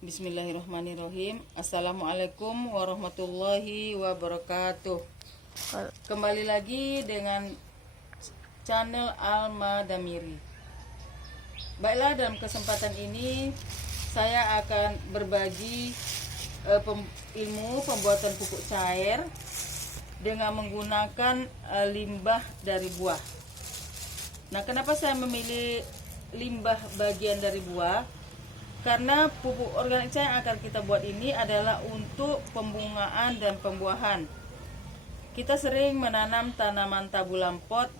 Bismillahirrahmanirrahim. Assalamualaikum warahmatullahi wabarakatuh. Kembali lagi dengan channel Alma Damiri. Baiklah, dalam kesempatan ini saya akan berbagi ilmu pembuatan pupuk cair dengan menggunakan limbah dari buah. Nah, kenapa saya memilih limbah bagian dari buah? Karena pupuk organik cair yang akan kita buat ini adalah untuk pembungaan dan pembuahan. Kita sering menanam tanaman tabulam pot,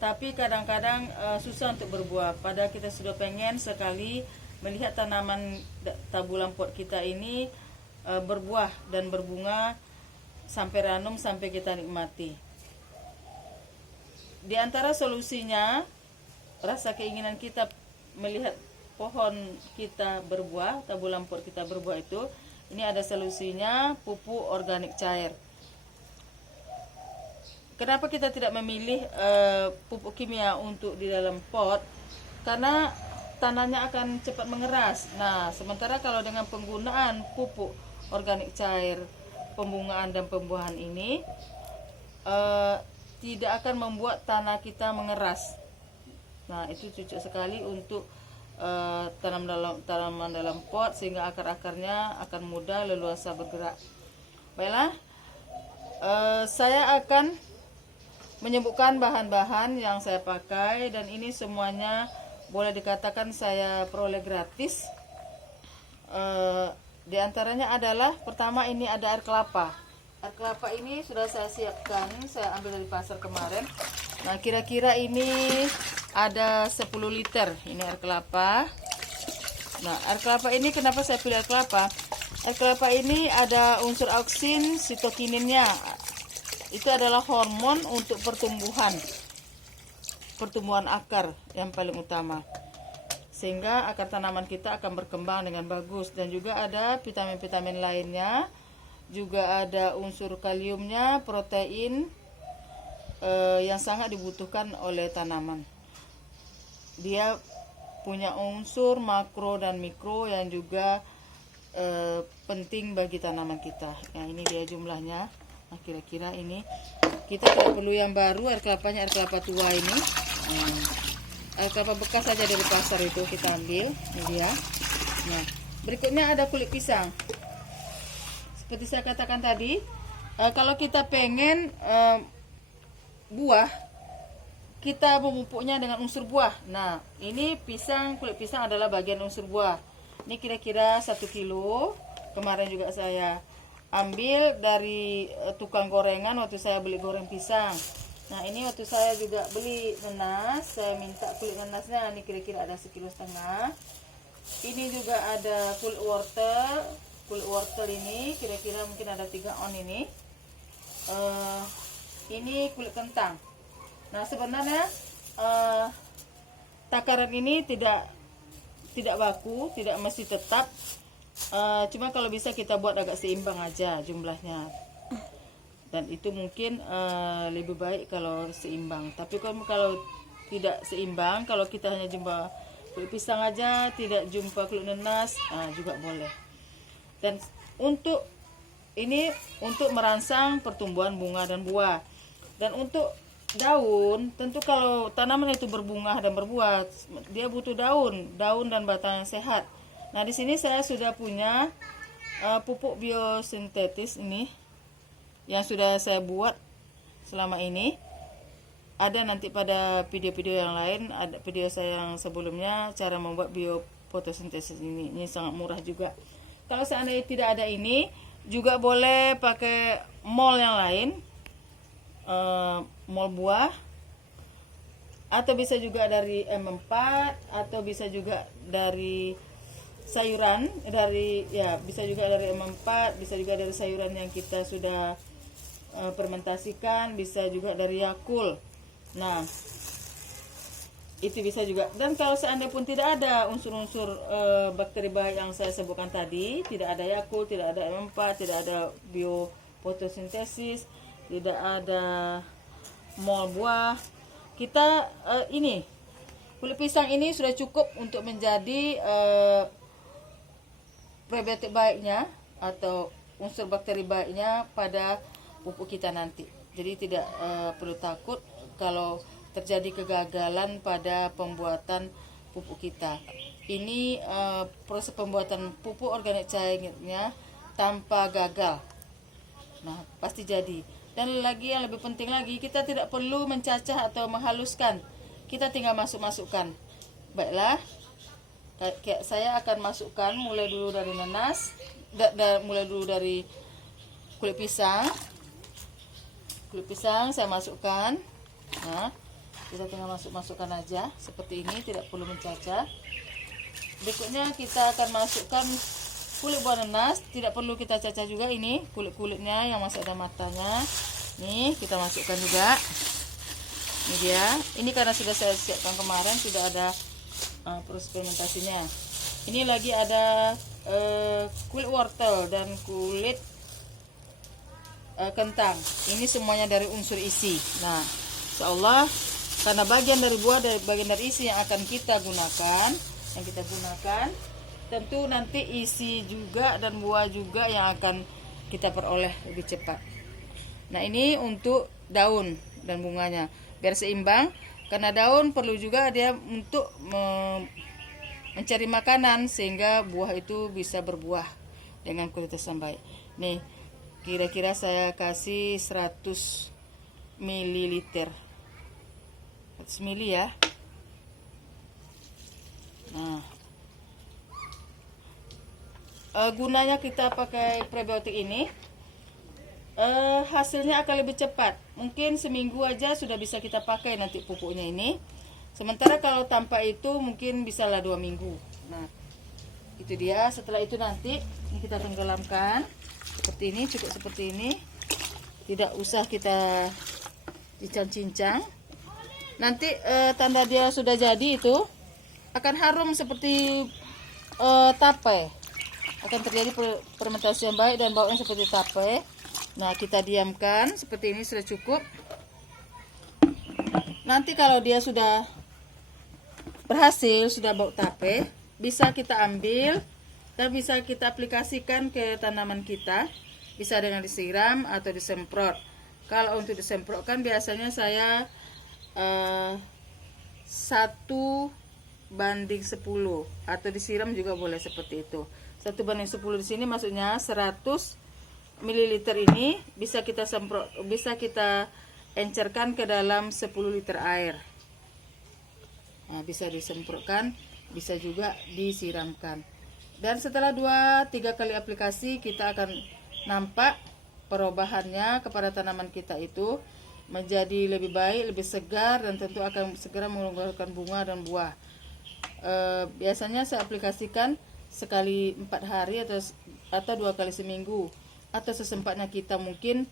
tapi kadang-kadang susah untuk berbuah. Padahal kita sudah pengen sekali melihat tanaman tabulam pot kita ini berbuah dan berbunga sampai ranum, sampai kita nikmati. Di antara solusinya, rasa keinginan kita melihat pohon kita berbuah, tabulam pot kita berbuah itu, ini ada solusinya, pupuk organik cair. Kenapa kita tidak memilih pupuk kimia untuk di dalam pot? Karena tanahnya akan cepat mengeras. Nah, sementara kalau dengan penggunaan pupuk organik cair, pembungaan dan pembuahan ini tidak akan membuat tanah kita mengeras. Nah, itu cocok sekali untuk tanaman dalam pot, sehingga akar-akarnya akan mudah leluasa bergerak. Baiklah, saya akan menyebutkan bahan-bahan yang saya pakai, dan ini semuanya boleh dikatakan saya peroleh gratis. Di antaranya adalah, pertama ini ada air kelapa. Air kelapa ini sudah saya siapkan, saya ambil dari pasar kemarin. Nah, kira-kira ini ada 10 liter. Ini air kelapa. Nah, air kelapa ini kenapa saya pilih air kelapa? Air kelapa ini ada unsur auksin, sitokininnya. Itu adalah hormon untuk pertumbuhan akar yang paling utama. Sehingga akar tanaman kita akan berkembang dengan bagus. Dan juga ada vitamin-vitamin lainnya. Juga ada unsur kaliumnya, protein yang sangat dibutuhkan oleh tanaman. Dia punya unsur makro dan mikro yang juga penting bagi tanaman kita. Nah, ini dia jumlahnya. Nah, kira-kira ini kita tidak perlu yang baru, air kelapanya air kelapa tua ini. Air kelapa bekas saja dari pasar itu kita ambil. Ini dia. Nah, berikutnya ada kulit pisang. Seperti saya katakan tadi, kalau kita pengen buah, kita memupuknya dengan unsur buah. Nah, ini pisang, kulit pisang adalah bagian unsur buah. Ini kira-kira 1 kilo. Kemarin juga saya ambil dari tukang gorengan waktu saya beli goreng pisang. Nah, ini waktu saya juga beli nanas, saya minta kulit nanasnya. Ini kira-kira ada 1,5 kilo. Ini juga ada kulit wortel. Kulit wortel ini kira-kira mungkin ada 3 on ini. Ini kulit kentang. Nah, sebenarnya takaran ini tidak baku, tidak mesti tetap. Cuma kalau bisa kita buat agak seimbang aja jumlahnya. Dan itu mungkin lebih baik kalau seimbang. Tapi kalau tidak seimbang, kalau kita hanya jumpa kulit pisang aja, tidak jumpa kulit nanas, juga boleh. Dan untuk ini untuk merangsang pertumbuhan bunga dan buah. Dan untuk daun, tentu kalau tanaman itu berbunga dan berbuah, dia butuh daun dan batang yang sehat. Nah, di sini saya sudah punya pupuk biosintetis ini yang sudah saya buat selama ini. Ada nanti pada video-video yang lain, ada video saya yang sebelumnya cara membuat biofotosintesis ini. Ini sangat murah juga. Kalau seandainya tidak ada ini, juga boleh pakai mol yang lain, mol buah, atau bisa juga dari M4, atau bisa juga dari sayuran, bisa juga dari M4, bisa juga dari sayuran yang kita sudah fermentasikan, bisa juga dari Yakult. Nah, itu bisa juga. Dan kalau seandainya pun tidak ada unsur-unsur bakteri bahaya yang saya sebutkan tadi, tidak ada Yakult, tidak ada M4, tidak ada biofotosintesis, tidak ada mol buah, kita ini kulit pisang ini sudah cukup untuk menjadi prebiotik baiknya atau unsur bakteri baiknya pada pupuk kita nanti. Jadi tidak perlu takut kalau terjadi kegagalan pada pembuatan pupuk kita. Ini proses pembuatan pupuk organik cairnya tanpa gagal. Nah, pasti jadi. Dan lagi yang lebih penting lagi, kita tidak perlu mencacah atau menghaluskan. Kita tinggal masukkan. Baiklah, kayak saya akan masukkan mulai dulu dari nanas, mulai dulu dari kulit pisang. Kulit pisang saya masukkan. Nah, kita tinggal masukkan aja seperti ini, tidak perlu mencacah. Berikutnya kita akan masukkan kulit buah nanas, tidak perlu kita cacah juga, ini kulit-kulitnya yang masih ada matanya. Nih, kita masukkan juga. Ini dia. Ini karena sudah saya siapkan kemarin, sudah ada proses fermentasinya. Ini lagi ada kulit wortel dan kulit kentang. Ini semuanya dari unsur isi. Nah, insyaallah karena bagian dari buah dari bagian dari isi yang akan kita gunakan, tentu nanti isi juga dan buah juga yang akan kita peroleh lebih cepat. Nah, ini untuk daun dan bunganya biar seimbang, karena daun perlu juga dia untuk mencari makanan sehingga buah itu bisa berbuah dengan kualitas yang baik. Nih, kira-kira saya kasih 100 ml. 100 ml ya. Nah, gunanya kita pakai prebiotik ini, hasilnya akan lebih cepat. Mungkin seminggu aja sudah bisa kita pakai nanti pupuknya ini. Sementara kalau tanpa itu mungkin bisalah 2 minggu. Nah, itu dia. Setelah itu nanti ini kita tenggelamkan seperti ini, cukup seperti ini. Tidak usah kita cincang-cincang. Nanti tanda dia sudah jadi itu akan harum seperti tape. Akan terjadi fermentasi yang baik dan baunya seperti tape. Nah, kita diamkan seperti ini, sudah cukup. Nanti kalau dia sudah berhasil, sudah bau tape, bisa kita ambil dan bisa kita aplikasikan ke tanaman kita. Bisa dengan disiram atau disemprot. Kalau untuk disemprotkan biasanya saya 1:10 atau disiram juga boleh seperti itu. 1:10 di sini maksudnya 100 ml ini bisa kita semprot, bisa kita encerkan ke dalam 10 liter air. Nah, bisa disemprotkan, bisa juga disiramkan. Dan setelah 2-3 kali aplikasi kita akan nampak perubahannya kepada tanaman kita itu menjadi lebih baik, lebih segar, dan tentu akan segera mengeluarkan bunga dan buah. Biasanya saya aplikasikan sekali 4 hari atau 2 kali seminggu, atau sesempatnya kita mungkin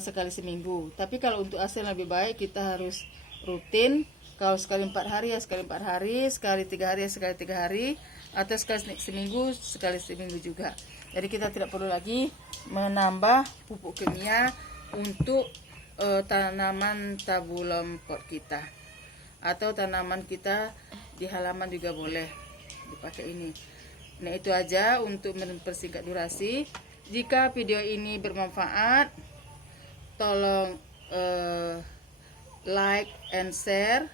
sekali seminggu. Tapi kalau untuk hasil lebih baik kita harus rutin. Kalau sekali 4 hari ya sekali 4 hari, sekali 3 hari ya sekali 3 hari, atau sekali seminggu sekali seminggu juga. Jadi kita tidak perlu lagi menambah pupuk kimia untuk tanaman tabulum pot kita, atau tanaman kita di halaman juga boleh dipakai ini. Nah, itu aja untuk mempersingkat durasi. Jika video ini bermanfaat, tolong like and share,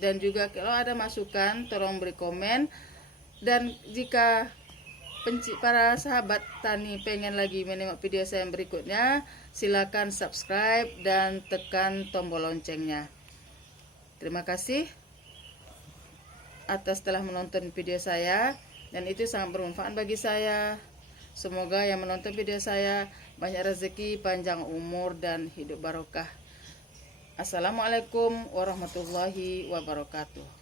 dan juga kalau ada masukan tolong beri komen. Dan jika para sahabat tani pengen lagi menengok video saya yang berikutnya, silakan subscribe dan tekan tombol loncengnya. Terima kasih atas telah menonton video saya, dan itu sangat bermanfaat bagi saya. Semoga yang menonton video saya banyak rezeki, panjang umur, dan hidup barokah. Assalamualaikum warahmatullahi wabarakatuh.